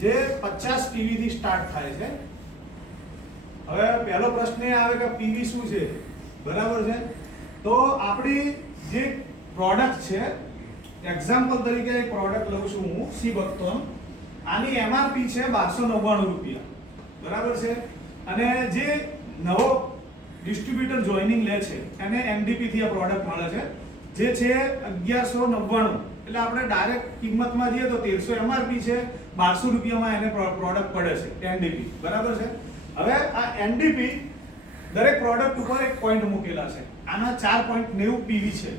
જે 50 પીવી થી સ્ટાર્ટ થાય છે. હવે પહેલો પ્રશ્ન એ આવે કે પીવી શું છે, બરાબર છે. તો આપણી જે પ્રોડક્ટ છે, એક્ઝામ્પલ તરીકે એક પ્રોડક્ટ લઉં છું હું, સીબક્ટોન. આની એમઆરપી છે 1299 રૂપિયા, બરાબર છે. અને જે નવો ડિસ્ટ્રીબ્યુટર જોઈનિંગ લે છે એને એનડીપી થી આ પ્રોડક્ટ મળે છે, જે છે 1199. એટલે આપણે ડાયરેક્ટ કિંમતમાં જઈએ તો 1300 એમઆરપી છે, 1200 રૂપિયામાં એને પ્રોડક્ટ પડે છે એનડીપી, બરાબર છે. હવે આ એનડીપી દરેક પ્રોડક્ટ ઉપર એક પોઈન્ટ મૂકેલા છે. આના 4.90 પીવી છે.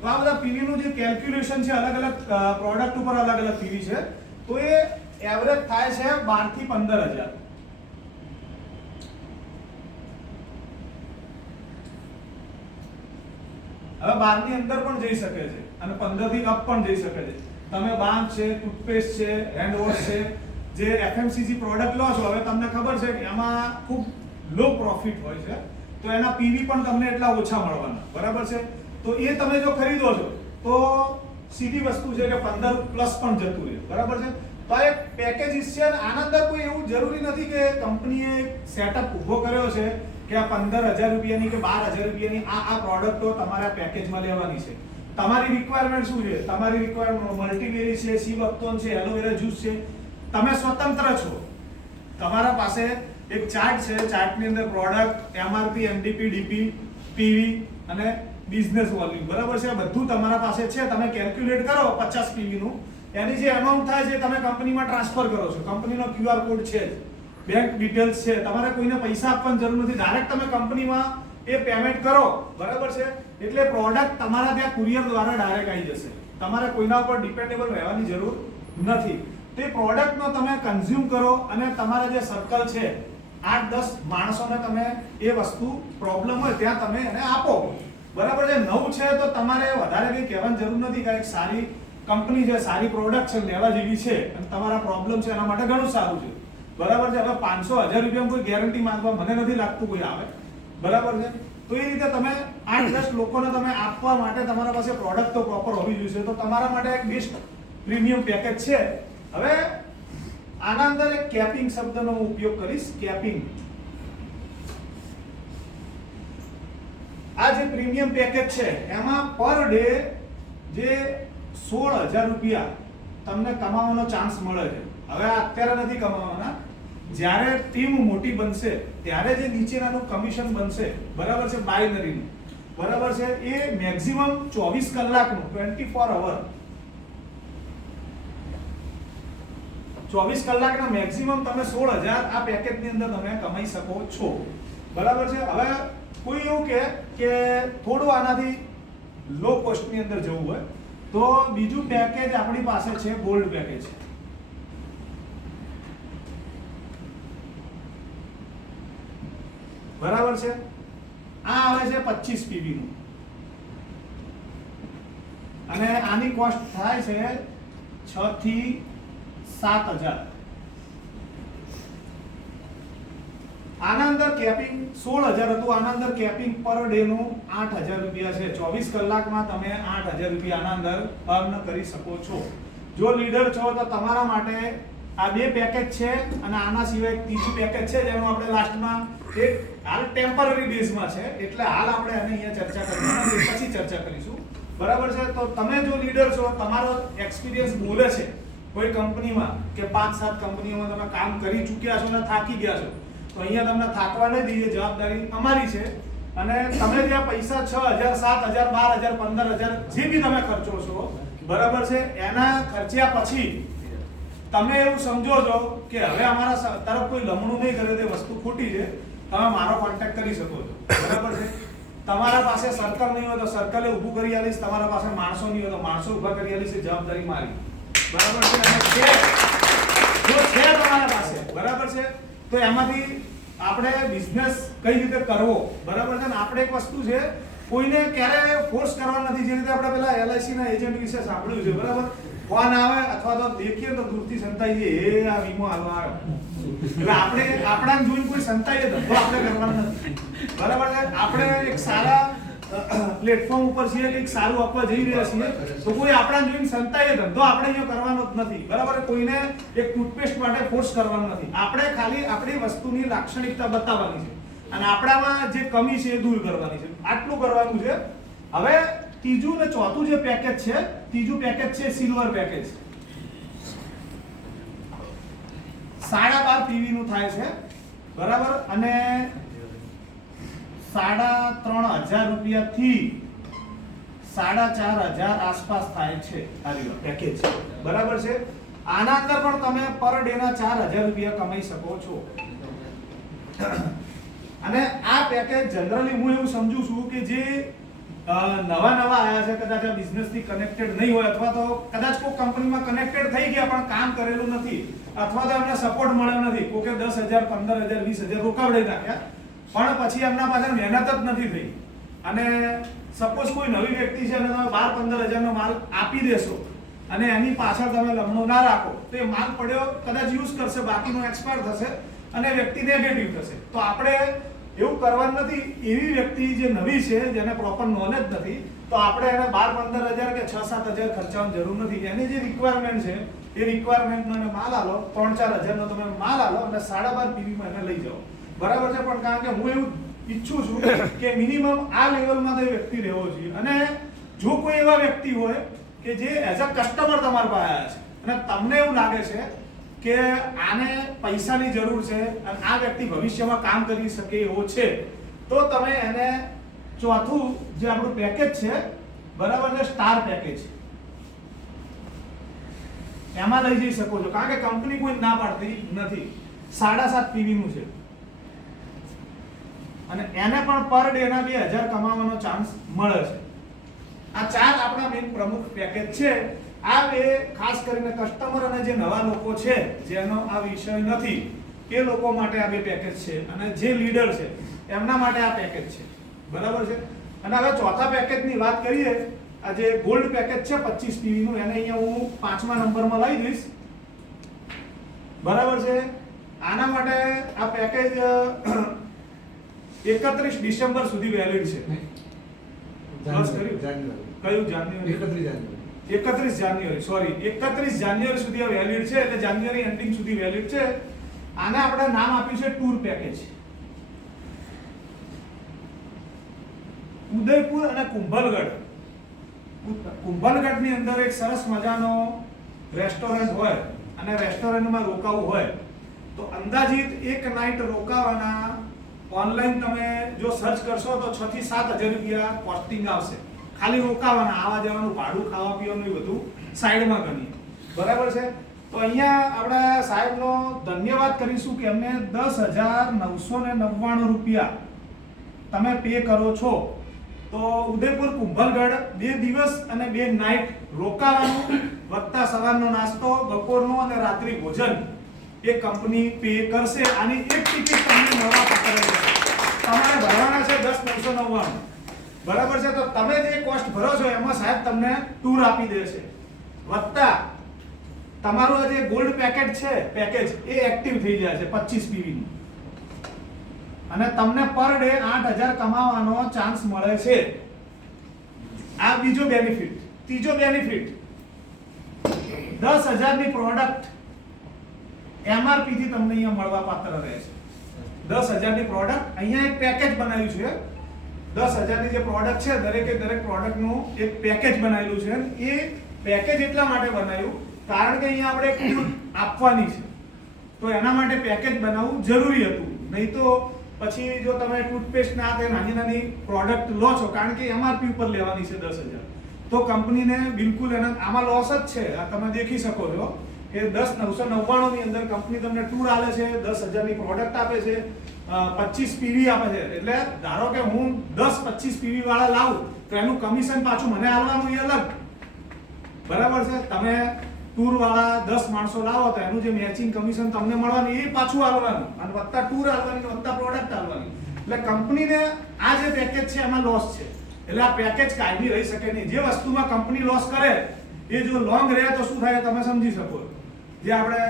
તો આ બધા પીવી નું જે કેલ્ક્યુલેશન છે, અલગ અલગ પ્રોડક્ટ ઉપર અલગ અલગ પીવી છે. તો એ એવરેજ થાય છે 12 થી 15000. હવે 12 ની અંદર પણ જઈ શકે છે અને 15 થી અપ પણ જઈ શકે છે. તમે બામ છે, ટૂથપેસ્ટ છે, હેન્ડ વોશ છે, જે એફએમસીજી પ્રોડક્ટ લો છો, હવે તમને ખબર છે કે એમાં ખૂબ લો પ્રોફિટ હોય છે, તો એના પીવી પણ તમને એટલા ઓછા મળવાના, બરાબર છે. તો એ તમે જો ખરીદો છો તો સીધી વસ્તુ છે કે 15 પ્લસ પણ જતું રહે, બરાબર છે. તો આ એક પેકેજીસ છે અને આના અંદર કોઈ એવું જરૂરી નથી કે કંપનીએ સેટઅપ ઊભો કર્યો છે કે આ 15000 રૂપિયાની કે 12000 રૂપિયાની આ પ્રોડક્ટો તમારા પેકેજમાં લેવાની છે. તમારી રિક્વાયરમેન્ટ શું છે? તમારી રિક્વાયરમેન્ટ મલ્ટીવેરી છે, સીબક્ટોન છે, એલોવેરા જ્યુસ છે, તમે સ્વતંત્ર છો. તમારા પાસે એક ચાર્ટ છે, ચાર્ટની અંદર product, MRP, NDP, DP, PV અને બિઝનેસ વોલ્યુમ, બરાબર છે. બધું તમારા પાસે છે. તમે કેલ્ક્યુલેટ કરો 50 પીવી નું, એની જે અમાઉન્ટ થાય છે તમે કંપનીમાં ટ્રાન્સફર કરો છો. કંપનીનો ક્યુઆર કોડ છે, બેંક ડિટેલ્સ છે, તમારે કોઈને પૈસા આપવાની જરૂર નથી. ડાયરેક્ટ તમે કંપનીમાં એ પેમેન્ટ કરો, બરાબર છે. એટલે પ્રોડક્ટ તમારા ત્યાં કુરિયર દ્વારા ડાયરેક્ટ આવી જશે. તમારે કોઈના ઉપર ડિપેન્ડેબલ રહેવાની જરૂર નથી. તે પ્રોડક્ટનો તમે કન્ઝ્યુમ કરો અને તમારા જે સર્કલ છે 8-10 માણસોને તમે એ વસ્તુ પ્રોબ્લેમ હોય ત્યાં તમે એને આપો, બરાબર છે. નવું છે તો તમારે વધારે કંઈ કહેવાની જરૂર નથી કે એક સારી કંપની છે, સારી પ્રોડક્ટ છે, લેવા જેવી છે અને તમારા પ્રોબ્લેમ છે એના માટે ઘણું સારું છે, બરાબર છે. હવે 500-1000 રૂપિયામાં કોઈ ગેરંટી માંગવા મને નથી લાગતું કોઈ આવે, બરાબર છે. તો એ રીતે તમે 8-10 લોકોને તમે આપવા માટે તમારા પાસે પ્રોડક્ટ તો પ્રોપર હોવી જોઈએ. તો તમારા માટે એક બેસ્ટ પ્રીમિયમ પેકેજ છે. હવે આના અંદર એક કેપિંગ શબ્દનો હું ઉપયોગ કરીશ. કેપિંગ, આ જે પ્રીમિયમ પેકેજ છે એમાં પર ડે જે 16000 રૂપિયા તમને કમાવાનો ચાન્સ મળે છે. હવે અત્યારે નથી કમાવાના, જ્યારે ટીમ મોટી બનશે ત્યારે જે નીચેનાનું કમિશન બનશે, બરાબર છે, બાયનરીનું, બરાબર છે, એ મેક્સિમમ 24 કલાકનું 24 અવર 24 કલાકના મેક્સિમમ તમે 16000 આ પેકેજની અંદર તમે કમાઈ શકો છો, બરાબર છે. હવે કોઈ એવું કે થોડું આનાથી લો કોસ્ટની અંદર જવું હોય તો બીજું પેકેજ આપણી પાસે છે, ગોલ્ડ પેકેજ. બરાબર છે. આ આવે છે 25 પીવી નું અને આની કોસ્ટ થાય છે 6 થી 7000. આના અંદર કેપિંગ 16000 હતું, આના અંદર કેપિંગ પર ડે નું 8000 રૂપિયા છે. 24 કલાકમાં તમે 8000 રૂપિયા આના અંદર અર્ન કરી શકો છો. જો લીડર છો તો તમારા માટે આ બે પેકેજ છે અને આના સિવાય એક ત્રીજું પેકેજ છે જેનું આપણે લાસ્ટમાં એક હાલ ટેમ્પરરી બેઝમાં છે, એટલે હાલ આપણે આને અહીંયા ચર્ચા કરવાના નથી, પછી ચર્ચા કરીશું, બરાબર છે. તો તમે જો લીડર છો, તમારો એક્સપિરિયન્સ બોલે છે કોઈ કંપનીમાં કે 5-7 કંપનીઓમાં તમે કામ કરી ચૂક્યા છો અને થાકી ગયા છો, તો અહીંયા તમને થાકવા નહીં દઈએ, જવાબદારી અમારી છે. અને તમે જ્યાં પૈસા 6000, 7000, 12000, 15000 જે બી તમે ખર્ચો છો, બરાબર છે, એના ખર્ચ્યા પછી તમે એવું સમજો છો કે હવે અમારા તરફ કોઈ લમણું નહીં કરે, તે વસ્તુ ખોટી છે, તમે મારો કોન્ટેક્ટ કરી શકો છો, બરાબર છે. તમારા પાસે સર્કલ નહીં હોય તો સર્કલે ઊભું કરી આલીશ, તમારા પાસે માણસો નહીં હોય તો માણસો ઊભા કરી આલીશ, એ જવાબદારી મારી, બરાબર છે. અને જો છે તમારા પાસે, બરાબર છે, તો એમાંથી આપણે બિઝનેસ કઈ રીતે કરવો, બરાબર છે. ને આપણે એક વસ્તુ છે, કોઈને ક્યારે ફોર્સ કરવા નથી. જે રીતે આપણે પેલા LIC ના એજન્ટ વિશે સાંભળ્યું છે, બરાબર, ફોન આવે અથવા તો દેખીએ તો દૂરથી સંતાઈએ એ આ વીમો આવવા આવ્યો, એટલે આપણે આપણાને જોઈને કોઈ સંતાઈએ ધંધો આપણે કરવાનો નથી, બરાબર છે. આપણે એક સારા પ્લેટફોર્મ ઉપર છીએ, કંઈક સારું આપવા જઈ રહ્યા છીએ, તો કોઈ આપણા જોઈને સંતાય ધંધો આપણે અહીંયા કરવાનો જ નથી, બરાબર. કોઈને એક ટૂથપેસ્ટ માટે ફોર્સ કરવાનો નથી. આપણે ખાલી આપણી વસ્તુની લાક્ષણિકતા બતાવવાની છે અને આપણામાં જે કમી છે એ દૂર કરવાની છે, આટલું કરવાનું છે. હવે ત્રીજું ને ચોથું જે પેકેજ છે, ત્રીજું પેકેજ છે સિલ્વર પેકેજ. 12.5 પીવી નું થાય છે, બરાબર. અને 3,500 રૂપિયાથી 4,500 આસપાસ થાય છે આ પેકેજ, બરાબર છે. આના અંદર પણ તમે પર ડે ના 4,000 રૂપિયા કમાઈ શકો છો. અને આ પેકેજ જનરલી હું એવું સમજુ છું કે જે નવા આયા છે, કદાચ આ બિઝનેસ થી કનેક્ટેડ નહીં હોય, અથવા તો કદાચ કોઈ કંપનીમાં કનેક્ટેડ થઈ ગયા પણ કામ કરેલું નથી, અથવા તો એમને સપોર્ટ મળ્યો નથી, કોકે 10,000 15,000 20,000 રોકાવડી નાખ્યા પણ પછી એમના પાછળ મહેનત જ નથી થઈ, અને સપોઝ કોઈ નવી વ્યક્તિ છે અને તમે 12-15,000 નો માલ આપી દેશો અને એની પાછળ તમે લમણો ના રાખો તો એ માલ પડ્યો કદાચ યુઝ કરશે, બાકીનો એક્સપાયર થશે અને વ્યક્તિ નેગેટિવ થશે. તો આપણે એવું કરવાનું નથી. એવી વ્યક્તિ જે નવી છે, જેને પ્રોપર નોલેજ નથી, તો આપણે એને 12-15,000 કે 6-7,000 ખર્ચવાની જરૂર નથી. એની જે રિક્વાયરમેન્ટ છે એ રિક્વાયરમેન્ટનો એને માલ આલો, 3-4 હજારનો તમે માલ આલો અને 12.5 પીવીમાં એને લઈ જાઓ, બરાબર છે. પણ કારણ કે હું એવું ઈચ્છું છું કે મિનિમમ આ લેવલમાં તો વ્યક્તિ રહેવો જોઈએ. અને જો કોઈ એવા વ્યક્તિ હોય કે જે એઝ અ કસ્ટમર તમારા પાસે આવ્યા છે અને તમને એવું લાગે છે કે આને પૈસાની જરૂર છે અને આ વ્યક્તિ ભવિષ્યમાં કામ કરી શકે એવો છે, તો તમે એને ચોથું જે આપણું પેકેજ છે, બરાબર છે, સ્ટાર પેકેજ, એમાં લઈ જઈ શકો છો. કારણ કે કંપની કોઈ ના પાડતી નથી. 7.5 પીવી નું છે અને એને પણ પર ડે ના 2,000 કમાવાનો ચાન્સ મળે છે. આ 4 આપણા મેઇન પ્રમુખ પેકેજ છે. આ બે ખાસ કરીને કસ્ટમર અને જે નવા લોકો છે, જેનો આ વિષય નથી, એ લોકો માટે આ બે પેકેજ છે, અને જે લીડર છે એમના માટે આ પેકેજ છે, બરાબર છે. અને હવે ચોથા પેકેજની વાત કરીએ. આ જે ગોલ્ડ પેકેજ છે 25 પીવી નું, એને અહીંયા હું 5મા નંબરમાં લઈ દઈશ, બરાબર છે. આના માટે આ પેકેજ 31 ડિસેમ્બર સુધી વેલિડ છે. બસ કર્યું? કયું જાન્યુઆરી? 31 જાન્યુઆરી, સોરી, 31 જાન્યુઆરી સુધી આ વેલિડ છે, એટલે જાન્યુઆરી એન્ડિંગ સુધી વેલિડ છે. આને આપણે નામ આપ્યું છે ટૂર પેકેજ. ઉદયપુર અને કુંભલગઢ. કુંભલગઢની અંદર એક સરસ મજાનો રેસ્ટોરન્ટ હોય અને રેસ્ટોરન્ટમાં રોકાવું હોય તો અંદાજિત એક નાઈટ રોકાવાના ઓનલાઈન તમે જો સર્ચ કરશો તો 6 થી 7,000 રૂપિયા કોસ્ટિંગ આવશે. ખાલી રોકાવાના, આવા જવાનું ભાડું, ખાવા પીવાનું એ બધું સાઈડમાં ગણીએ, બરાબર છે. તો અહીંયા આપણે સાહેબનો ધન્યવાદ કરીશું કે અમને 10,999 રૂપિયા તમે પે કરો છો. તો ઉદયપુર કુંભલગઢ 2 દિવસ અને 2 નાઈટ રોકાવાનું, વત્તા સવારનો નાસ્તો, બપોરનો અને રાત્રિ ભોજન એ કંપની પે કરશે. આની એક ટિકિટ તમને નવા પકડાઈ જશે. તમારે ભરવાના છે 10,999, બરાબર છે. તો તમે જે કોસ્ટ ભરો છો એમાં સાહેબ તમને ટૂર આપી દેશે, વત્તા તમારું જે ગોલ્ડ પેકેજ છે, પેકેજ એ એક્ટિવ થઈ જાય છે 25 પીવી નું, અને તમને પર ડે 8,000 કમાવાનો ચાન્સ મળે છે. આ બીજો બેનિફિટ. ત્રીજો બેનિફિટ, 10,000 ની પ્રોડક્ટ એમઆરપી થી તમને અહીંયા મળવા પાત્ર રહે છે. 10,000 ની પ્રોડક્ટ, અહીંયા એક પેકેજ બનાવ્યું છે. 10,000 ની જે પ્રોડક્ટ છે, દરેકે દરેક પ્રોડક્ટ નું એક પેકેજ બનાવેલું છે. એ પેકેજ એટલા માટે બનાવ્યું કારણ કે અહીંયા આપણે ટૂર આપવાની છે, તો એના માટે પેકેજ બનાવવું જરૂરી હતું. નહીં તો પછી જો તમે ટૂથપેસ્ટ ના તે નાની પ્રોડક્ટ લો છો, કારણ કે એમઆરપી ઉપર લેવાની છે 10,000, તો કંપનીને બિલકુલ એના આમાં લોસ જ છે. આ તમે દેખી શકો છો કે 10,999 ની અંદર કંપની તમને ટૂર આલે છે, 10,000 ની પ્રોડક્ટ આપે છે, 25 પીવી આપે છે. એટલે ધારો કે હું 10-25 પીવી વાળા લાવું તો એનું કમિશન પાછું મને આલવાનું એ અલગ, બરાબર છે. તમે ટૂર વાળા 10 માણસો લાવો તો એનું જે મેચિંગ કમિશન તમને મળવાનું એ પાછું આલવાનું, અને વત્તા ટૂર આલવાની, વત્તા પ્રોડક્ટ આલવાની. એટલે કંપનીને આ જે પેકેજ છે એમાં લોસ છે. એટલે આ પેકેજ કાયમી રહી શકે નહીં. જે વસ્તુમાં કંપની લોસ કરે એ જો લોંગ રહે તો શું થાય તમે સમજી શકો. જે આપણે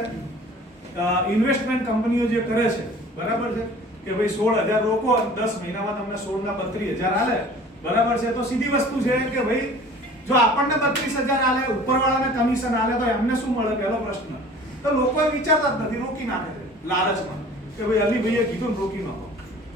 ઇન્વેસ્ટમેન્ટ કંપનીઓ જે કરે છે, બરાબર છે, કે ભાઈ 16,000 રોકો અને 10 મહિનામાં તમને 16 ના 32,000 આલે, બરાબર છે. તો સીધી વસ્તુ છે કે ભાઈ જો આપણને 32,000 આલે, ઉપરવાળાને કમિશન આલે તો એમને શું મળે? પહેલો પ્રશ્ન. તો લોકો વિચારતા જ નથી, રોકી નાખે છે લાલચમાં કે ભાઈ અલીભાઈએ કીધું રોકી નાખો,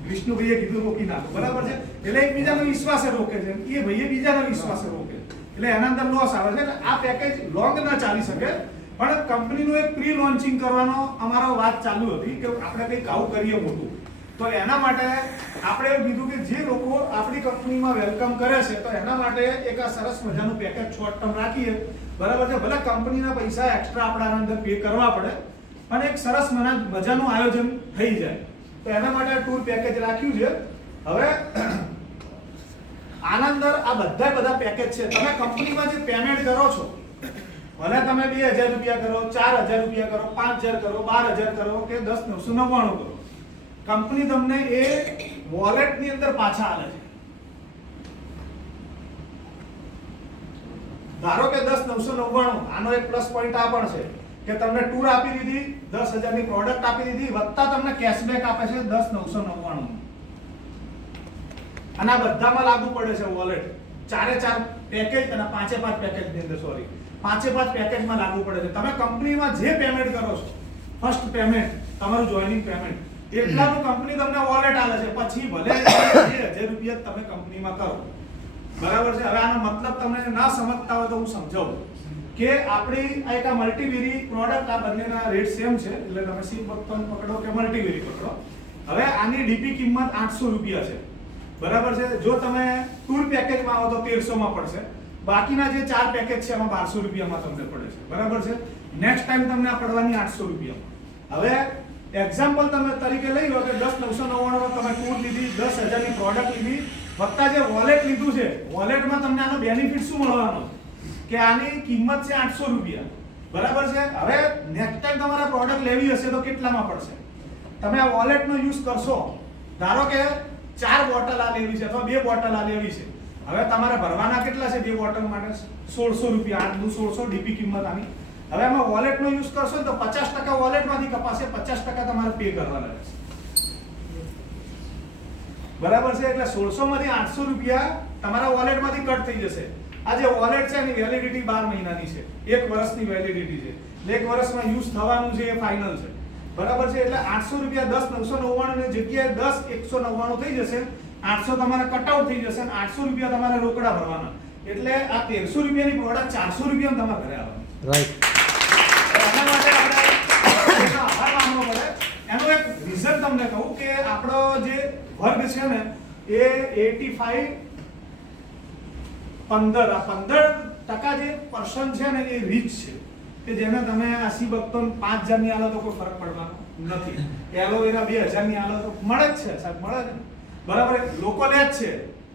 વિષ્ણુભાઈએ કીધું રોકી નાખો. બરાબર છે. એટલે એકબીજાનો વિશ્વાસે રોકે છે, એ ભાઈએ બીજાના વિશ્વાસે રોકે, એટલે એના અંદર લોસ આવે છે. એટલે આ પેકેજ લોંગ ના ચાલી શકે, પણ કંપનીનું એક પ્રી લોન્ચિંગ કરવાનો અમારો વાત ચાલુ હતી કે આપણે કંઈક આવું કરીએ મોટું. તો એના માટે આપણે એવું કીધું કે જે લોકો આપણી કંપનીમાં વેલકમ કરે છે તો એના માટે એક આ સરસ મજાનું પેકેજ શોર્ટ ટર્મ રાખીએ. બરાબર છે. ભલે કંપનીના પૈસા એક્સ્ટ્રા આપણા અંદર પે કરવા પડે, પણ એક સરસ મજાનું આયોજન થઈ જાય. તો એના માટે ટૂર પેકેજ રાખ્યું છે. હવે આના અંદર આ બધા પેકેજ છે. તમે કંપનીમાં જે પેમેન્ટ કરો છો, ભલે તમે 2,000 રૂપિયા કરો, 4,000 રૂપિયા કરો, 5,000 કરો, 12,000 કરો કે 10,999 કરો, કંપની તમને એ વોલેટ ની અંદર પાછા આલે છે. ધારો કે 10,999, આનો એક પ્લસ પોઈન્ટ આ પણ છે કે તમને ટૂર આપી દીધી, 10,000 ની પ્રોડક્ટ આપી દીધી, વત્તા તમને કેશબેક આપે છે 10,999. અને આ બધામાં લાગુ પડે છે વોલેટ. 4 પેકેજ અને 5 પેકેજ ની અંદર, સોરી, 5 પેકેજમાં લાગુ પડે છે. તમે કંપનીમાં જે પેમેન્ટ કરો છો, ફર્સ્ટ પેમેન્ટ તમારું જોઈનિંગ પેમેન્ટ, એટલાનું કંપની તમને વોલેટ આલે છે. પછી ભલે 2,000 રૂપિયા તમે કંપનીમાં કરો. બરાબર છે. હવે આનો મતલબ તમને ના સમજતા હોય તો હું સમજાવું કે આપણી આ એક મલ્ટીવેરી પ્રોડક્ટ, આ બંનેના રેટ સેમ છે. એટલે તમે સીપ બક્તન પકડો કે મલ્ટીવેરી પકડો. હવે આની ડીપી કિંમત 800 રૂપિયા છે. બરાબર છે. જો તમે ટૂર પેકેજમાં આવો તો 1,300 માં પડશે. બાકીના જે 4 પેકેજ છે એમાં 1,200 રૂપિયામાં તમને પડે છે. બરાબર છે. નેક્સ્ટ ટાઈમ તમને આ પડવાની 800 રૂપિયામાં. હવે એક્ઝામ્પલ તમે તરીકે લઈ લો કે 10,999 તમે ટૂર લીધી, 10,000 ની પ્રોડક્ટ લીધી, વત્તા જે વોલેટ લીધું છે, વોલેટમાં તમને આનો બેનિફિટ શું મળવાનો કે આની કિંમત છે 800 રૂપિયા. બરાબર છે. હવે નેક્સ્ટ ટાઈમ તમારે પ્રોડક્ટ લેવી હશે તો કેટલામાં પડશે? તમે આ વોલેટનો યુઝ કરશો, ધારો કે 4 બોટલ આ લેવી છે અથવા 2 બોટલ આ લેવી છે. હવે તમારે ભરવાના કેટલા છે 2 બોટલ માટે? 1,600 રૂપિયા. 8 દુ 1,600 ડીપી કિંમત આની. હવે આમાં વોલેટનો યુઝ કરશો તો 50% વોલેટમાંથી કપાશે, 50% તમારે પે કરવાના રહેશે. બરાબર છે. એટલે 1,600 માંથી 800 રૂપિયા તમારા વોલેટમાંથી કટ થઈ જશે. આ જે વોલેટ છે એની વેલિડિટી 12 મહિનાની છે, 1 વર્ષની વેલિડિટી છે. 1 વર્ષમાં યુઝ થવાનું છે, એ ફાઇનલ છે. બરાબર છે. એટલે 800 રૂપિયા 10,999 ની જગ્યાએ 10,199 થઈ જશે. 800 તમારે કટઆઉટ થઈ જશે અને 800 રૂપિયા તમારે રોકડા ભરવાના. એટલે આ 1,300 રૂપિયાની પ્રોડક્ટ 400 રૂપિયામાં તમારે ઘરે આવવાની. રાઈટ. એના માટે આપણે આભાર માનવો પડે. એનું એક રીઝન તમને કહું કે આપણો જે વર્ગ છે ને એ 85 15 આ 15% જે પર્સન છે ને એ રીચ છે કે જેને તમે આસી બક્તોન 5,000 ની આલો તો કોઈ ફરક પડવાનો નથી. એલોવેરા 2,000 ની આલો તો મળે જ છે, સાહેબ, મળે છે. બરાબર. લોકો લે જ છે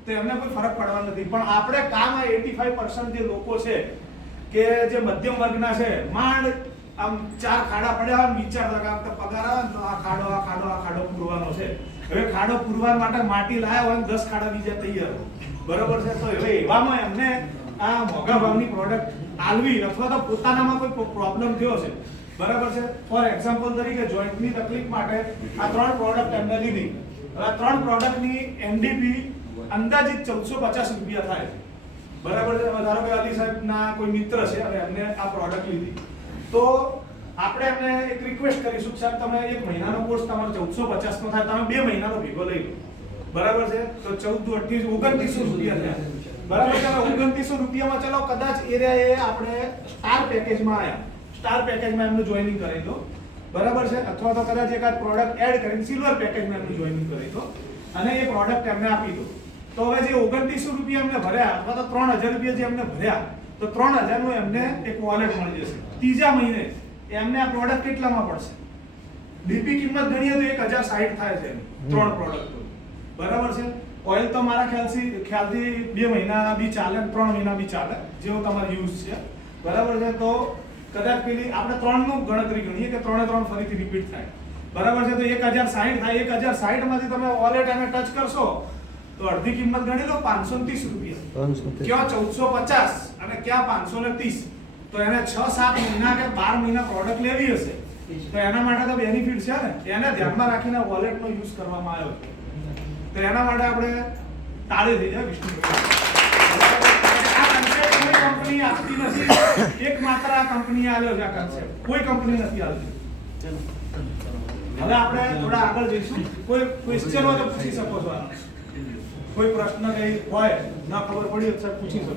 તો એમને કોઈ ફરક પડવાનો નથી. પણ આપણે કામ આ 85% જે લોકો છે કે જે મધ્યમ વર્ગના છે, માંડ આમ 4 ખાડા પડ્યા હોય વિચાર લગાવતા પગાર આવે ને તો આ ખાડો પૂરવાનો છે. હવે ખાડો પૂરવા માટે માટી લાયા હોય 10 ખાડા બીજા તૈયાર. બરાબર છે. તો હવે એવામાં એમને આ મોંઘા ભાવની પ્રોડક્ટ આલવી અથવા તો પોતાનામાં કોઈ પ્રોબ્લેમ થયો છે. બરાબર છે. ફોર એક્ઝામ્પલ તરીકે જોઈન્ટની તકલીફ માટે આ 3 પ્રોડક્ટ એમને લીધી. હવે આ 3 પ્રોડક્ટની એમડીપી અંદાજિત 1,450 રૂપિયા થાય છે. બરાબર છે. ધારો કે અલી સાહેબના કોઈ મિત્ર છે અને એમને આ પ્રોડક્ટ લીધી, તો આપણે એમને એક રિક્વેસ્ટ કરીશું કે સાહેબ તમે 1 મહિનાનો કોર્સ તમારો 1,450 નો થાય, તમે 2 મહિનાનો ભેગો લઈ લો. બરાબર છે. તો 14 28 2900 રૂપિયા થયા. બરાબર છે. 2900 રૂપિયામાં ચલો કદાચ એરિયા આપણે સ્ટાર પેકેજમાં આવ્યા, સ્ટાર પેકેજમાં એમનું જોઈનિંગ કરી દો. બરાબર છે. અથવા તો કદાચ એકાદ પ્રોડક્ટ એડ કરીને સિલ્વર પેકેજમાં એમનું જોઈનિંગ કરી દો અને એ પ્રોડક્ટ એમને આપી દો. તો હવે જે 2900 રૂપિયા એમને ભર્યા અથવા તો 3,000 રૂપિયા જે એમને ભર્યા, તો 3,000 નું એમને એક વોલેટ મળી જશે. ત્રીજા મહિને એમને આ પ્રોડક્ટ કેટલામાં પડશે? ડીપી કિંમત ગણીએ તો 1,060 થાય છે 3 પ્રોડક્ટ. બરાબર છે. ઓઇલ તો મારા ખ્યાલથી 2 મહિના બી ચાલે, 3 મહિના બી ચાલે, જેવો તમારો યુઝ છે. બરાબર છે. તો કદાચ પેલી આપણે 3 નું ગણતરી ગણીએ કે 3 ફરીથી રિપીટ થાય. બરાબર છે. તો 1,060 થાય. 1,060 માંથી તમે વોલેટ એને ટચ કરશો તો અડધી કિંમત ગણી લો 530 રૂપિયા. ક્યાં 1,450 અને ક્યાં 530. તો એને 6-7 મહિના કે 12 મહિના પ્રોડક્ટ લેવી હશે તો એના માટે તો બેનિફિટ છે ને. એને ધ્યાનમાં રાખીને વોલેટનો યુઝ કરવામાં આવ્યો છે. તો એના માટે આપણે તાળી થઈ જાય વિષ્ણુભાઈ. આ કન્સેપ્ટ કોઈ કંપની આપતી નથી, એકમાત્ર આ કંપની આલ્યો છે. આ કન્સેપ્ટ કોઈ કંપની નથી આલતી. હવે આપણે થોડા આગળ જઈશું. કોઈ ક્વેશ્ચન હોય તો પૂછી શકો છો. કોઈ પ્રશ્ન કઈ હોય ના ખબર પડી તો પૂછી શકો.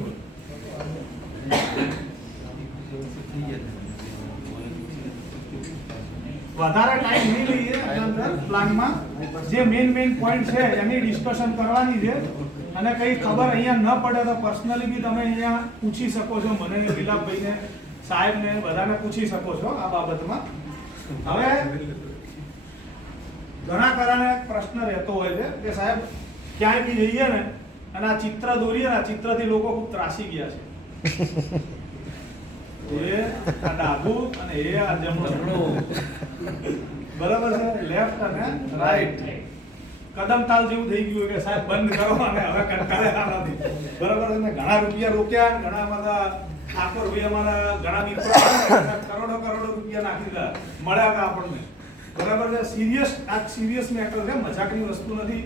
વધારે ટાઈમ નહીં લઈએ અંદર પ્લાનમાં. જે મેઇન પોઈન્ટ છે એની ડિસ્કશન કરવાની છે. અને કઈ ખબર અહીંયા ન પડે તો પર્સનલી બી તમે અહીંયા પૂછી શકો છો. મને વિલાપભાઈને, સાહેબને બધાને પૂછી શકો છો આ બાબતમાં. હવે ઘણા કારણે પ્રશ્ન રહેતો હોય છે કે સાહેબ ક્યાંય બી જઈએ ને અને આ ચિત્ર દોરીએ ને, આ ચિત્રથી લોકો ખૂબ ત્રાસી ગયા છે. એ આ ડાબું અને એ આ જમણું, બરાબર છે, લેફ્ટ અને રાઈટ. કદમ તાલ જેવું થઈ ગયું કે સાહેબ બંધ કરો અને હવે કંટાળ્યા નથી. બરાબર છે ને, ઘણા રૂપિયા રોક્યા, ઘણા બધા ઠાકોર ભાઈ અમારા ઘણા મિત્રો કરોડો રૂપિયા નાખી દીધા, મળ્યા હતા આપણને. બરાબર છે, સિરિયસ મેટર છે, મજાકની વસ્તુ નથી.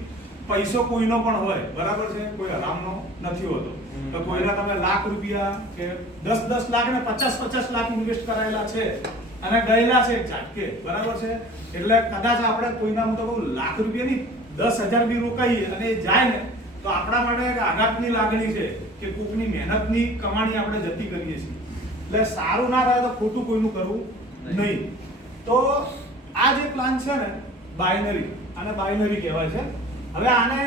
પૈસો કોઈનો પણ હોય, બરાબર છે, કોઈ હરામનો નથી હોતો. તો કોઈના તમે લાખ રૂપિયા કે 10 લાખ ને 50 લાખ ઇન્વેસ્ટ કરાયેલા છે અને ગયેલા છે ઝાટકે, બરાબર છે. એટલે કદાચ આપણે કોઈના હું તો કહું લાખ રૂપિયાની 10,000 બી રોકાઈએ અને એ જાય ને તો આપણા માટે એક આઘાતની લાગણી છે કે કોકની મહેનતની કમાણી આપણે જતી કરીએ છીએ. એટલે સારું ના રહે તો ખોટું કોઈનું કરવું નહીં. તો આ જે પ્લાન છે ને બાઇનરી, આને બાઇનરી કહેવાય છે. હવે આને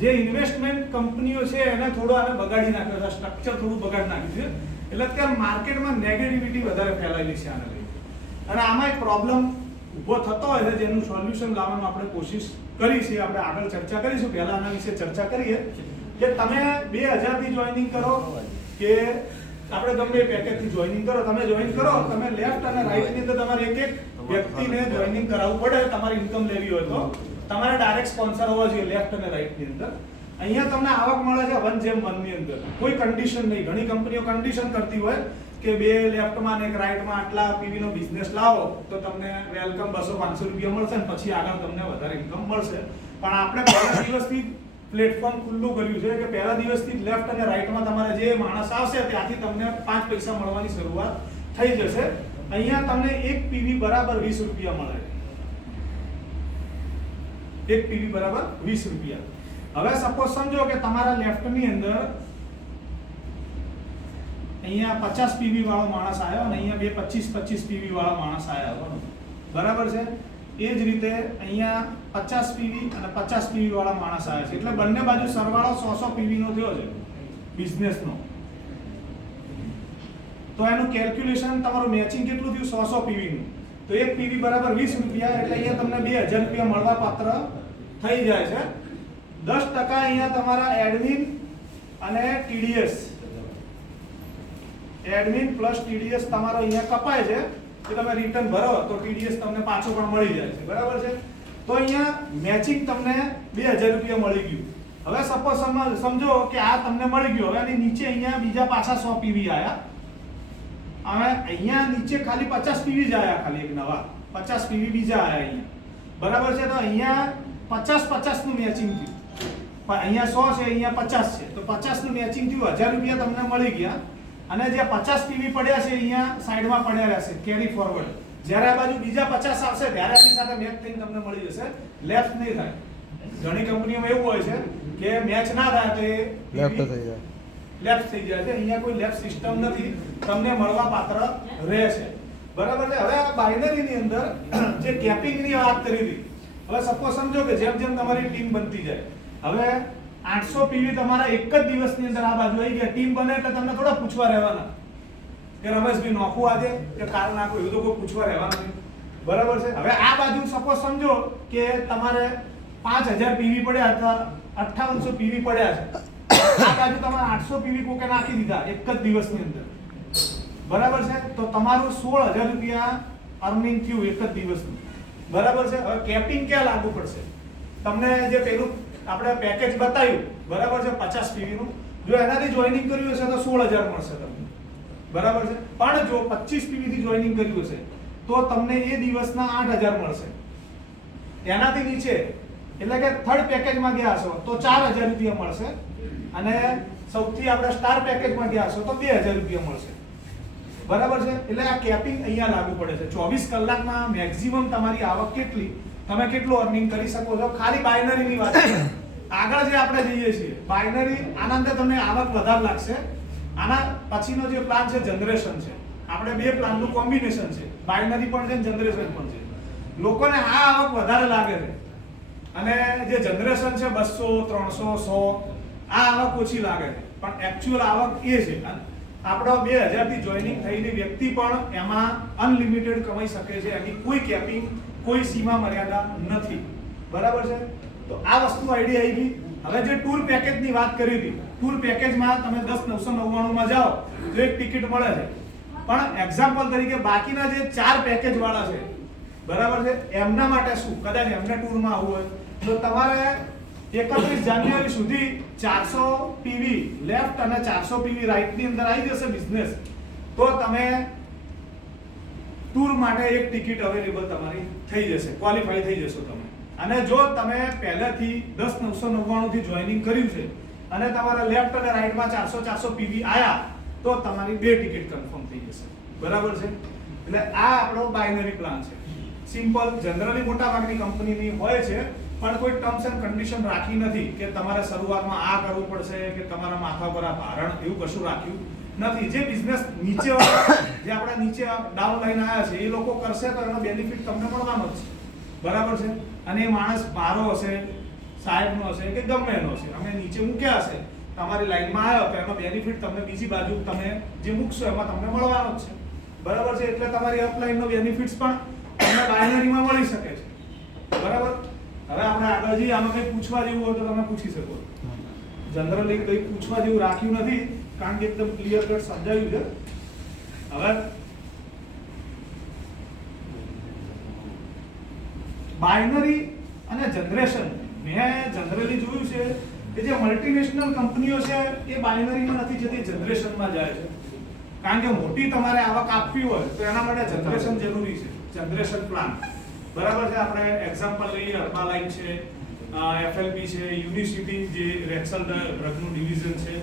જે ઇન્વેસ્ટમેન્ટ કંપનીઓ છે એને થોડું આને બગાડી નાખ્યો છે, સ્ટ્રક્ચર થોડું બગાડી નાખ્યું છે. એટલે અત્યારે માર્કેટમાં નેગેટિવિટી વધારે ફેલાયેલી છે આને લઈને. અને આમાં એક પ્રોબ્લેમ ઊભો થતો હોય છે જેનું સોલ્યુશન લાવવાનું આપણે કોશિશ કરી છે. આપણે આગળ ચર્ચા કરીશું. પહેલા આના વિશે ચર્ચા કરીએ કે તમે 2000 થી જોઈનિંગ કરો કે આપણે ગમે એ પેકેજથી જોઈનિંગ કરો. તમે જોઈન કરો, તમે લેફ્ટ અને રાઈટ ની અંદર તમારે એક વ્યક્તિને જોઈનિંગ કરાવવું પડે. તમારી ઇન્કમ લેવી હોય તો તમારે ડાયરેક્ટ સ્પોન્સર હોવા જોઈએ લેફ્ટ અને રાઈટ ની અંદર. અહીંયા તમને આવક મળે છે 1:1 ની અંદર, કોઈ કન્ડિશન નહીં. ઘણી કંપનીઓ કન્ડિશન કરતી હોય કે 2 લેફ્ટમાં અને 1 રાઈટમાં આટલા પીવી નો બિઝનેસ લાવો તો તમને વેલકમ 200-500 રૂપિયા મળશે અને પછી આગળ તમને વધારે ઇન્કમ મળશે. પણ આપણે પહેલા દિવસથી પ્લેટફોર્મ ખુલ્લું કર્યું છે કે પહેલા દિવસથી લેફ્ટ અને રાઈટમાં તમારે જે માણસ આવશે ત્યાંથી તમને 5 પૈસા મળવાની શરૂઆત થઈ જશે. અહીંયા તમને 1 પીવી બરાબર 20 રૂપિયા મળે. 1 પીવી બરાબર 20 રૂપિયા. હવે સપોઝ સમજો કે તમારા લેફ્ટની અંદર અહીંયા 50 પીવી વાળો માણસ આવ્યો અને અહીંયા 25 પીવી વાળો માણસ આવ્યો, બરાબર છે. એ જ રીતે અહીંયા 50 પીવી અને 50 પીવી વાળા માણસ આવ્યા છે. એટલે બંને બાજુ સરવાળો 100 પીવી નો થયો છે બિઝનેસનો. તો એનું કેલ્ક્યુલેશન તમારું મેચિંગ કેટલું થયું? 100 પીવી નું. તો 1 પીવી બરાબર 20 રૂપિયા. એટલે અહીંયા તમને 2000 રૂપિયા મળવા પાત્ર થઈ જાય છે. 10% અહીંયા તમારા એડમિન અને ટીડીએસ, એડમિન પ્લસ ટીડીએસ તમારો અહીંયા કપાય છે. કે તમે રિટર્ન ભરો તો ટીડીએસ તમને પાછો પણ મળી જાય છે, બરાબર છે. તો અહીંયા મેચિંગ તમને 2000 રૂપિયા મળી ગયું. હવે સપોઝ સમજો કે આ તમને મળી ગયું. હવે આની નીચે અહીંયા બીજા પાછા 100 પીવી આયા. હવે અહીંયા નીચે ખાલી 50 પીવી જ આયા, ખાલી એક નવા 50 પીવી બીજા આયા અહીંયા, બરાબર છે. તો અહીંયા 50 નું મેચિંગ થયું. અહીંયા 100 છે, અહીંયા 50 છે. તો 50 નું મેચિંગ થયું, 1000 રૂપિયા તમને મળી ગયા. અને જે 50 પીવી પડ્યા છે અહીંયા સાઈડમાં પડ્યા રહેશે, કેરી ફોરવર્ડ. જ્યારે આ બાજુ બીજા 50 આવશે ત્યારે આની સાથે મેચ થઈને તમને મળી જશે, લેફ્ટ નહીં થાય. ઘણી કંપનીઓમાં એવું હોય છે કે મેચ ના થાય તો એ લેફ્ટ થઈ જાય, લેફ્ટ થઈ જાય છે. અહીંયા કોઈ લેફ્ટ સિસ્ટમ નથી, તમને મળવા પાત્ર રહે છે, બરાબર છે. હવે આ બાઇનરીની અંદર જે કેપિંગની વાત કરી હતી, હવે સપોઝ સમજો કે જેમ જેમ તમારી ટીમ બનતી જાય, હવે 800 પીવી તમારા એક જ દિવસની અંદર આ બાજુ આવી ગયા. ટીમ બને એટલે તમને થોડા પૂછવા રહેવાના કે રમેશભાઈ નોખું આજે કે કાલ નાખું, એવું તો કોઈ પૂછવા રહેવાનું નહીં, બરાબર છે. હવે આ બાજુ સપોઝ સમજો કે તમારે 5000 પીવી પડ્યા અથવા 5800 પીવી પડ્યા છે. આ બાજુ તમારે 800 પીવી કોકે નાખી દીધા એક જ દિવસની અંદર, બરાબર છે. તો તમારું 16000 રૂપિયા અર્નિંગ થયું એક જ દિવસનું, બરાબર છે. હવે કેપિંગ ક્યાં લાગુ પડશે? તમને જે પેલું આપણે પેકેજ બતાવ્યું, બરાબર છે, 50 પીવી નું, જો એનાથી જોઈનિંગ કર્યું હશે તો 16000 મળશે તમને, બરાબર છે. પણ જો 25 પીવી થી જોઈનિંગ કર્યું હશે તો તમને એ દિવસના 8000 મળશે. એનાથી નીચે એટલે કે થર્ડ પેકેજમાં ગયા છો તો 4000 રૂપિયા મળશે, અને સૌથી આપણે સ્ટાર પેકેજમાં ગયા છો તો 2000 રૂપિયા મળશે, બરાબર છે. એટલે આ કેપિંગ અહીંયા લાગુ પડે છે. 24 કલાકમાં મેક્સિમમ તમારી આવક કેટલી, તમે કેટલું અર્નિંગ કરી શકો છો, ખાલી બાયનરીની વાત છે. આગળ જે આપણે જઈએ છીએ બાયનરી, આના અંદર તમને આવક વધારે લાગશે. આના પછીનો જે પ્લાન છે જનરેશન છે. આપણે બે પ્લાનનું કોમ્બિનેશન છે, બાયનરી પણ છે જનરેશન પણ છે. લોકોને આ આવક વધારે લાગે છે અને જે જનરેશન છે 200 300 100 આ આવક ઓછી લાગે છે, પણ એક્ચ્યુઅલ આવક એ છે. આપણો 2000 થી જોઈનિંગ થયેલી વ્યક્તિ પણ એમાં અનલિમિટેડ કમાઈ શકે છે, એની કોઈ કેપિંગ, કોઈ સીમા મર્યાદા નથી, બરાબર છે. તો આ વસ્તુ આઈડિયા આવી ગઈ. હવે જે ટૂર પેકેજની વાત કરી હતી, ટૂર પેકેજમાં તમે 10,999 માં જાઓ તો એક ટિકિટ મળે છે, પણ એક્ઝામ્પલ તરીકે બાકીના જે 4 પેકેજ વાળા છે, બરાબર છે, એમના માટે શું, કદાચ એમને ટૂરમાં આવવું હોય તો તમારે 31 જાન્યુઆરી સુધી 400 પીવી લેફ્ટ અને 400 પીવી રાઈટ ની અંદર આવી જશે બિઝનેસ, તો તમે ટૂર માટે એક ટિકિટ અવેલેબલ તમારી થઈ જશે, ક્વોલિફાઈ થઈ જશો તમે. અને જો તમે પહેલેથી 10,999 થી જોઈનિંગ કર્યું છે અને તમારા લેફ્ટ અને રાઈટમાં 400 પીવી આયા તો તમારી 2 ટિકિટ કન્ફર્મ થઈ જશે, બરાબર છે. એટલે આ આપણો બાયનરી પ્લાન છે, સિમ્પલ. જનરલી મોટાભાગની કંપનીની હોય છે, પણ કોઈ ટર્મ્સ એન્ડ કન્ડિશન રાખી નથી કે તમારે શરૂઆતમાં આ કરવું પડશે કે તમારા માથા પર આ ભારણ, એવું કશું રાખ્યું નથી. જે બિઝનેસ નીચે જે આપણે નીચે ડાઉન લાઈન આવ્યા છે એ લોકો કરશે તો એનો બેનિફિટ તમને મળવાનો જ છે, બરાબર છે. અને એ માણસ મારો હશે, સાહેબનો હશે કે ગમે એનો હશે, અમે નીચે મૂક્યા હશે, તમારી લાઈનમાં આવ્યો તો એનો બેનિફિટ તમને બીજી બાજુ તમે જે મૂકશો એમાં તમને મળવાનો જ છે, બરાબર છે. એટલે તમારી અપલાઈનનો બેનિફિટ્સ પણ તમને બાયનરીમાં મળી શકે છે, બરાબર. હવે આપણે આગળ જઈએ. આમાં કંઈ પૂછવા જેવું હોય તો તમે પૂછી શકો. જનરલી કંઈ પૂછવા જેવું રાખ્યું નથી, કારણ કે એકદમ ક્લિયર કટ સમજાવ્યું છે. હવે બાયનરી અને જનરેશન, મેં જનરલી જોયું છે કે જે મલ્ટીનેશનલ કંપનીઓ છે એ બાયનરીમાં નથી જતી, જનરેશનમાં જાય છે. કારણ કે મોટી તમારે આવક આપવી હોય તો એના માટે જનરેશન જરૂરી છે, જનરેશન પ્લાન, બરાબર છે. આપણે એક્ઝામ્પલ લઈએ, અર્બાલાઇન છે, એફએલપી છે, યુનિસિટી જે રેક્સલ ડ્રગનું ડિવિઝન છે,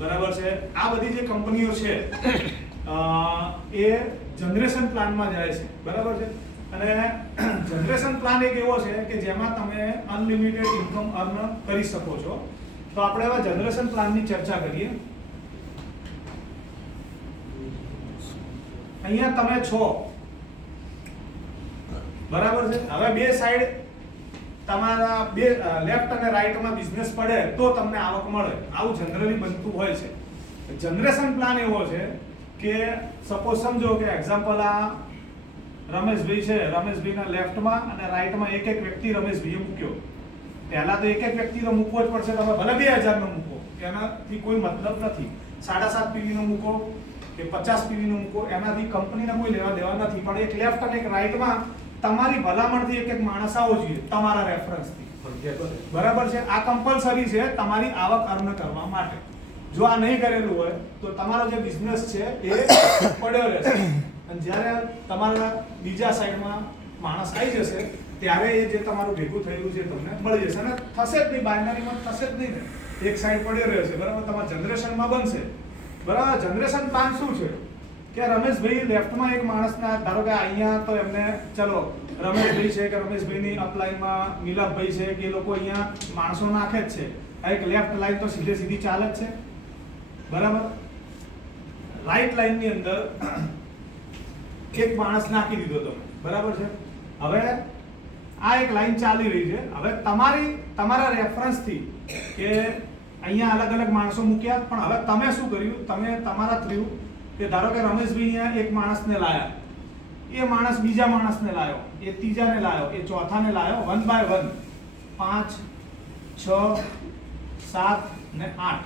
બરાબર છે. આ બધી જે કંપનીઓ છે એ જનરેશન પ્લાનમાં જાય છે, બરાબર છે. અને જનરેશન પ્લાન એક એવો છે કે જેમાં તમે અનલિમિટેડ ઇન્કમ અર્ન કરી શકો છો. તો આપણે હવે જનરેશન પ્લાનની ચર્ચા કરીએ. અહીંયા તમે છો, બરાબર છે. હવે બે સાઈડ તમારા બે લેફ્ટ અને રાઈટમાં બિઝનેસ પડે તો તમને આવક મળે, આવું જનરલી બનતું હોય છે. જનરેશન પ્લાન એવો છે કે સપોઝ સમજો કે એક્ઝામ્પલ આ રમેશભાઈ છે, રમેશભાઈના લેફ્ટમાં અને રાઈટમાં એક વ્યક્તિ રમેશભાઈએ મૂક્યો. પહેલા તો એક વ્યક્તિનો મૂકવો જ પડશે, તમે ભલે 2000 નો મૂકો, એનાથી કોઈ મતલબ નથી. 7.5 પીવી નો મૂકો કે 50 પીવી નો મૂકો, એનાથી કંપનીને કોઈ લેવા દેવા નથી. પણ એક લેફ્ટ અને એક રાઈટમાં તમારી ભલામણથી એક માણસ આવવો જોઈએ, તમારા રેફરન્સથી, બરાબર છે. આ કમ્પલસરી છે તમારી આવક અર્ન કરવા માટે. જો આ નહીં કરેલું હોય તો તમારો જે બિઝનેસ છે એ પડ્યો રહેશે, અને જ્યારે તમારા બીજા સાઈડમાં માણસ આવી જશે ત્યારે એ જે તમારું ભેગું થયેલું છે તમને મળી જશે. અને થશે જ નહીં, બાયનરીમાં થશે જ નહીં ને, એક સાઈડ પડ્યો રહેશે, બરાબર. તમારા જનરેશનમાં બનશે, બરાબર. જનરેશન પ્લાન શું છે કે રમેશભાઈ લેફ્ટમાં એક માણસના, ધારો કે અહીંયા તો એમને ચલો રમેશભાઈ છે કે રમેશભાઈની અપલાઈનમાં મિલાપભાઈ છે કે એ લોકો અહીંયા માણસો નાખે જ છે. આ એક લેફ્ટ લાઈન તો સીધી ચાલે જ છે, બરાબર. રાઈટ લાઈનની અંદર એક માણસ નાખી દીધો તમે, બરાબર છે. હવે આ એક લાઈન ચાલી રહી છે. હવે તમારા રેફરન્સથી કે અહીંયા અલગ અલગ માણસો મૂક્યા, પણ હવે તમે શું કર્યું, તમે તમારા થ્રુ કે ધારો કે રમેશભાઈ અહીંયા એક માણસને લાયા, એ માણસ બીજા માણસને લાયો, એ ત્રીજાને લાયો, એ ચોથાને લાયો, 1 by 1, 5 6 7 ને 8,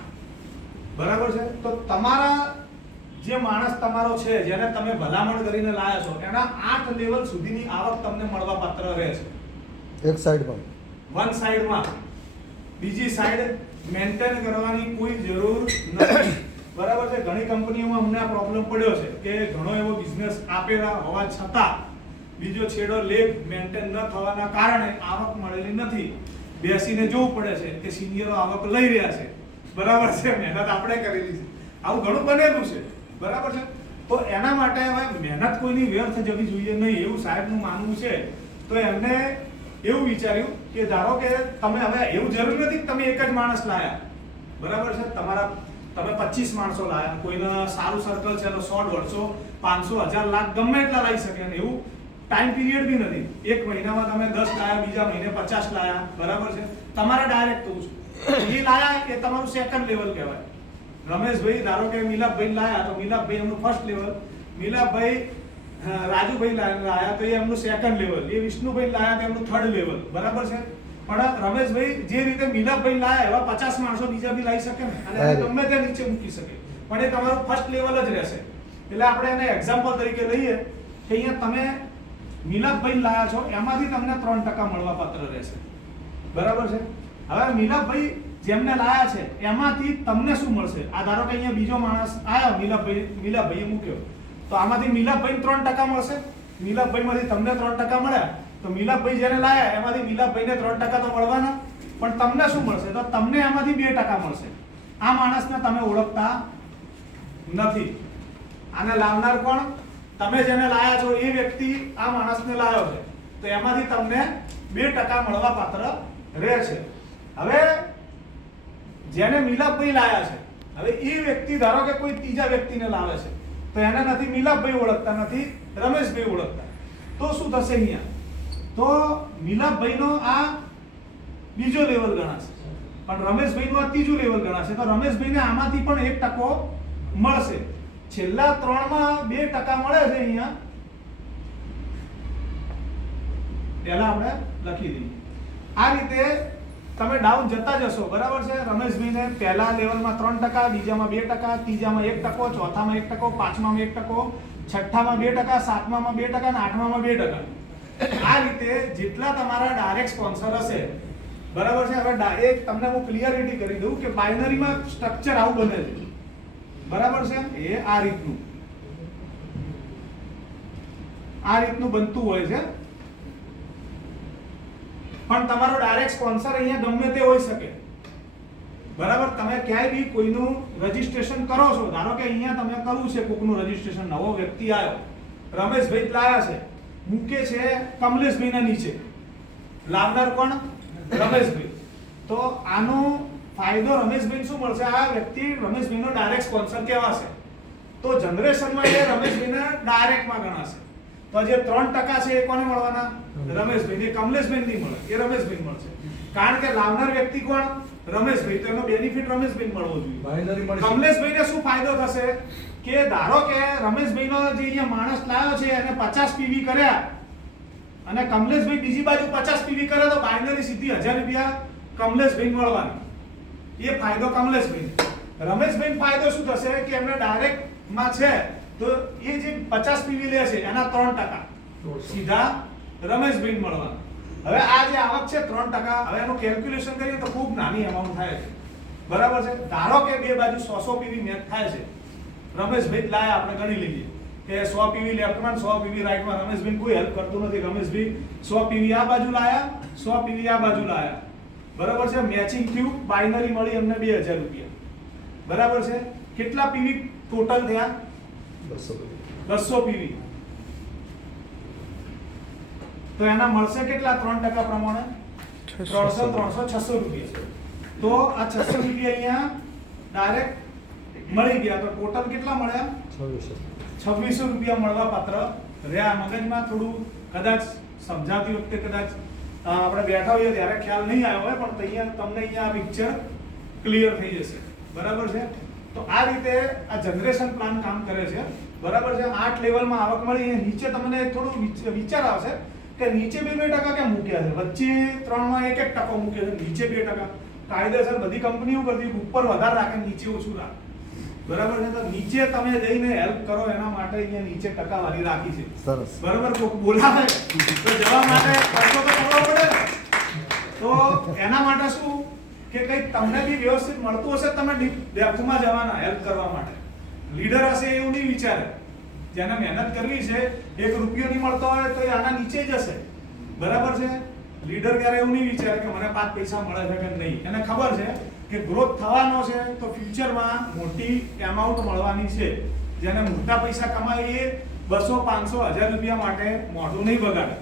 બરાબર છે. તો તમારા જે માણસ તમારો છે, જેને તમે ભલામણ કરીને લાયા છો, એના 8 લેવલ સુધીની આવક તમને મળવા પાત્ર રહે છે, એક સાઈડમાં. વન સાઈડમાં. બીજી સાઈડ મેન્ટેન કરવાની કોઈ જરૂર નથી, બરાબર છે. ઘણી કંપનીઓમાં અમને આ પ્રોબ્લેમ પડ્યો છે કે ઘણો એવો બિઝનેસ આપેલા હોવા છતાં બીજો છેડો લેગ મેન્ટેન ન થવાના કારણે આવક મળેલી નથી. 2 બેસીને જોવું પડે છે કે સિનિયરો આવક લઈ રહ્યા છે, બરાબર છે, મહેનત આપણે કરેલી છે, આવું ઘણું બનેલું છે, બરાબર છે. તો એના માટે હવે મહેનત કોઈની વ્યર્થ જવી જોઈએ નહીં એવું સાહેબનું માનવું છે. તો એમને એવું વિચાર્યું કે ધારો કે તમે હવે એવું જરૂર નથી કે તમે એક જ માણસ લાયા, બરાબર છે, તમે 25 માણસો લાયા, કોઈને સારું સર્કલ છે તો 100, 150, 500, 1000, લાખ ગમે એટલા લાવી શકે, અને એવું ટાઈમ પીરિયડ બી નથી. એક મહિનામાં તમે 10 લાયા, બીજા મહિને 50 લાયા, બરાબર છે. તમારે ડાયરેક્ટ કહું છું, એ લાયા એ તમારું સેકન્ડ લેવલ કહેવાય. રમેશભાઈ ધારો કે મિલાપભાઈ લાયા તો મિલાપભાઈ એમનું ફર્સ્ટ લેવલ, મિલાપભાઈ રાજુભાઈ લાયા તો એ એમનું સેકન્ડ લેવલ, એ વિષ્ણુભાઈ લાયા તો એમનું થર્ડ લેવલ, બરાબર છે. પણ રમેશભાઈ જે રીતે મિલાપભાઈ લાયા એવા 50 માણસો બીજા બી લાવી શકે ને, અને ગમે તે નીચે મૂકી શકે, પણ એ તમારું ફર્સ્ટ લેવલ જ રહેશે. એટલે આપણે એને એક્ઝામ્પલ તરીકે લઈએ કે અહીંયા તમે મિલાપભાઈ લાયા છો, એમાંથી તમને 3% મળવા પાત્ર રહેશે, બરાબર છે. હવે મિલાપભાઈ જેમને લાયા છે એમાંથી તમને શું મળશે? આ ધારો કે અહીંયા બીજો માણસ આવ્યો, મિલાપભાઈએ મૂક્યો, તો આમાંથી મિલાપભાઈને 3% મળશે. મિલાપભાઈમાંથી તમને 3% મળ્યા, તો મિલાપભાઈ જેને લાયા એમાંથી મિલાપભાઈને 3% તો મળવાના, પણ તમને શું મળશે? તો તમને એમાંથી 2% મળશે. આ માણસને તમે ઓળખતા નથી. આને લાવનાર કોણ? તમે જેને લાયા છો એ વ્યક્તિ આ માણસને લાવ્યો છે, તો એમાંથી તમને 2% મળવા પાત્ર રહે છે. હવે જેને મિલાપભાઈ લાયા છે, હવે એ વ્યક્તિ ધારો કે કોઈ ત્રીજા વ્યક્તિને લાવે છે, તો એને નથી મિલાપભાઈ ઓળખતા, નથી રમેશભાઈ ઓળખતા, તો શું થશે અહીંયા? તો મિલાપભાઈનો આ બીજો લેવલ ગણાશે, પણ રમેશભાઈનું આ ત્રીજું લેવલ ગણાશે. તો રમેશભાઈને આમાંથી પણ 1% મળશે. છેલ્લા 3માં 2% મળે છે. અહીંયા પહેલા આપણે લખી દઈએ. આ રીતે તમે ડાઉન જતા જશો, બરાબર છે. રમેશભાઈને પહેલા લેવલમાં 3%, બીજામાં 2%, ત્રીજામાં 1%, ચોથામાં 1%, પાંચમામાં 1%, છઠ્ઠામાં 2%, સાતમામાં 2% અને આઠમામાં 2%. આ રીતે જેટલા તમારા ડાયરેક્ટ સ્પોન્સર હશે, બરાબર છે. હવે એક તમને હું ક્લિયરિટી કરી દઉં કે બાઇનરીમાં સ્ટ્રક્ચર આવું બને છે, બરાબર છે. એ આ રીતનું બનતું હોય છે. પણ તમારો ડાયરેક્ટ સ્પોન્સર અહીંયા ગમે તે હોઈ શકે, બરાબર. તમે ક્યાંય બી કોઈનું રજીસ્ટ્રેશન કરો છો, ધારો કે અહીંયા તમે કરવું છે કોકનું રજીસ્ટ્રેશન, નવો વ્યક્તિ આવ્યો, રમેશભાઈ લાયા છે, મૂકે છે કમલેશભાઈના નીચે, લાવનાર કોણ? રમેશભાઈ. તો આનો ફાયદો રમેશભાઈને શું મળશે? આ વ્યક્તિ રમેશભાઈનો ડાયરેક્ટ સ્પોન્સર કહેવાશે, તો જનરેશનમાં એ રમેશભાઈના ડાયરેક્ટમાં ગણાશે. તો જે 3% છે એ કોને મળવાના? રમેશભાઈ. કમલેશભાઈ નહીં મળે, એ રમેશભાઈ મળશે, કારણ કે લાવનાર વ્યક્તિ કોણ? રમેશભાઈ. તો એનો બેનિફિટ રમેશભાઈ મળવો જોઈએ. કમલેશભાઈને શું ફાયદો થશે કે ધારો કે રમેશભાઈનો જે અહીંયા માણસ લાવ્યો છે એને 50 પીવી કર્યા, અને કમલેશભાઈ બીજી બાજુ 50 પીવી કરે, તો બાઇનરી સીધી 1000 રૂપિયા કમલેશભાઈ મળવાની. એ ફાયદો કમલેશભાઈ. રમેશભાઈ ફાયદો શું થશે કે એમને ડાયરેક્ટ માં છે, તો એ જે 50 પીવી લે છે એના 3% સીધા રમેશભાઈ મળવાના. હવે આ જે આવક છે 3%, હવે એનું કેલ્ક્યુલેશન કરીએ તો ખૂબ નાની અમાઉન્ટ થાય છે, બરાબર છે. ધારો કે બે બાજુ 100 પીવી મેચ થાય છે, રમેશભાઈ લાયા, આપણે ગણી લઈએ કે 100 પીવી લેફ્ટમાં 100 પીવી રાઈટમાં. રમેશભાઈ કોઈ હેલ્પ કરતું નથી. રમેશભાઈ 100 પીવી આ બાજુ લાયા, 100 પીવી આ બાજુ લાયા, બરાબર છે. મેચિંગ થયું, બાઇનરી મળી એમને 2000 રૂપિયા, બરાબર છે. કેટલા પીવી ટોટલ થયા? 200 પીવી. તો એના મળશે કેટલા? 3% પ્રમાણે 300, 300, 600 રૂપિયા. તો આ 600 રૂપિયા અહીંયા ડાયરેક્ટ મળી ગયા. તો ટોટલ કેટલા મળ્યા? 2600 રૂપિયા મળવા પાત્ર રહ્યા. મગજમાં થોડું કદાચ સમજાવતી વખતે કદાચ આપણે બેઠા હોઈએ ત્યારે ખ્યાલ નહીં આવ્યો હોય, પણ તમને અહીંયા પિક્ચર ક્લિયર થઈ જશે, બરાબર છે. તો આ રીતે આ જનરેશન પ્લાન કામ કરે છે, બરાબર છે. 8 લેવલમાં આવક મળી. નીચે તમને થોડું વિચાર આવશે કે નીચે 2% કેમ મૂક્યા છે, વચ્ચે 3માં 1% મૂક્યો છે, નીચે 2%. કાયદેસર બધી કંપનીઓ કરતી ઉપર વધારે રાખે, નીચે ઓછું રાખે, બરાબર છે. તો નીચે તમે જઈને હેલ્પ કરો એના માટે અહીંયા નીચે ટકાવારી રાખી છે, બરાબર. કોક બોલાવે તો જવા માટે ખર્ચો તો કરવો પડે ને. તો એના માટે શું કે કંઈક તમને બી વ્યવસ્થિત મળતું હશે, તમે ડેપ્થમાં જવાના હેલ્પ કરવા માટે. લીડર હશે એવું નહીં વિચારે, જેને મહેનત કરવી છે, 1 રૂપિયો નહીં મળતો હોય તો એ આના નીચે જશે, બરાબર છે. લીડર ક્યારે એવું નહીં વિચારે કે મને 5 પૈસા મળે છે કે નહીં. એને ખબર છે કે ગ્રોથ થવાનો છે તો ફ્યુચરમાં મોટી એમાઉન્ટ મળવાની છે. જેને મોટા પૈસા કમાય એ 200, 500, 1000 રૂપિયા માટે મોઢું નહીં બગાડે.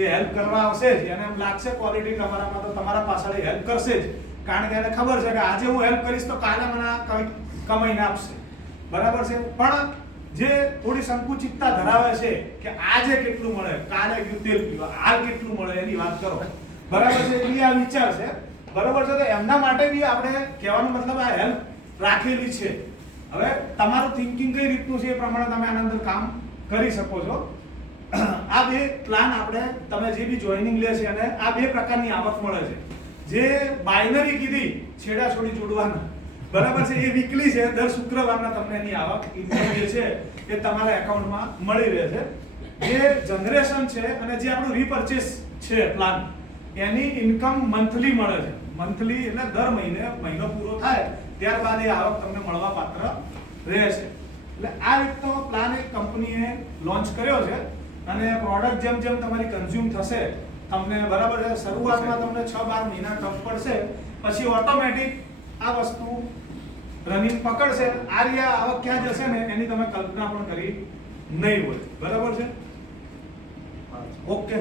એ હેલ્પ કરવા આવશે જ. એને એમ લાગશે ક્વોલિટી તમારામાં તો તમારા પાછળ હેલ્પ કરશે જ. કારણ કે એને ખબર છે કે આજે હું હેલ્પ કરીશ તો કાલે મને કંઈક કમાઈને આપશે. બરાબર છે. પણ જે થોડી સંકુચિતતા ધરાવે છે કે આજે કેટલું મળે, કાલે ગયું તેલ પીવા, હાલ કેટલું મળે એની વાત કરો. બરાબર છે. એટલે આ વિચાર છે. બરાબર છે. તો એમના માટે બી આપણે કહેવાનો મતલબ આ હેલ્પ રાખેલી છે. હવે તમારું થિંકિંગ કઈ રીતનું છે એ પ્રમાણે તમે આના અંદર કામ કરી શકો છો. આ બે પ્લાન આપણે તમે જે બી જોઈનિંગ લે છે અને આ બે પ્રકારની આવક મળે છે. જે બાઇનરી કીધી છેડા છોડી જોડવાના, બરાબર છે, એ વીકલી છે. દર શુક્રવારના તમને એની આવક ઇન્કમ જે છે એ તમારા એકાઉન્ટમાં મળી રહે છે. જે જનરેશન છે અને જે આપણું રીપર્ચેસ છે પ્લાન, એની ઇન્કમ મંથલી મળે છે. મંથલી એટલે દર મહિને મહિનો પૂરો થાય ત્યારબાદ એ આવક તમને મળવા પાત્ર રહે છે. એટલે આ રીતનો પ્લાન એક કંપનીએ લોન્ચ કર્યો છે અને પ્રોડક્ટ જેમ જેમ તમારી કન્ઝ્યુમ થશે તમને, બરાબર છે, શરૂઆતમાં તમને 6-12 મહિના ટફ પડશે, પછી ઓટોમેટિક આ વસ્તુ રનિંગ પકડશે. આ રહ્યા આવક ક્યાં જશે ને એની તમે કલ્પના પણ કરી નહીં હોય. બરાબર છે. ઓકે.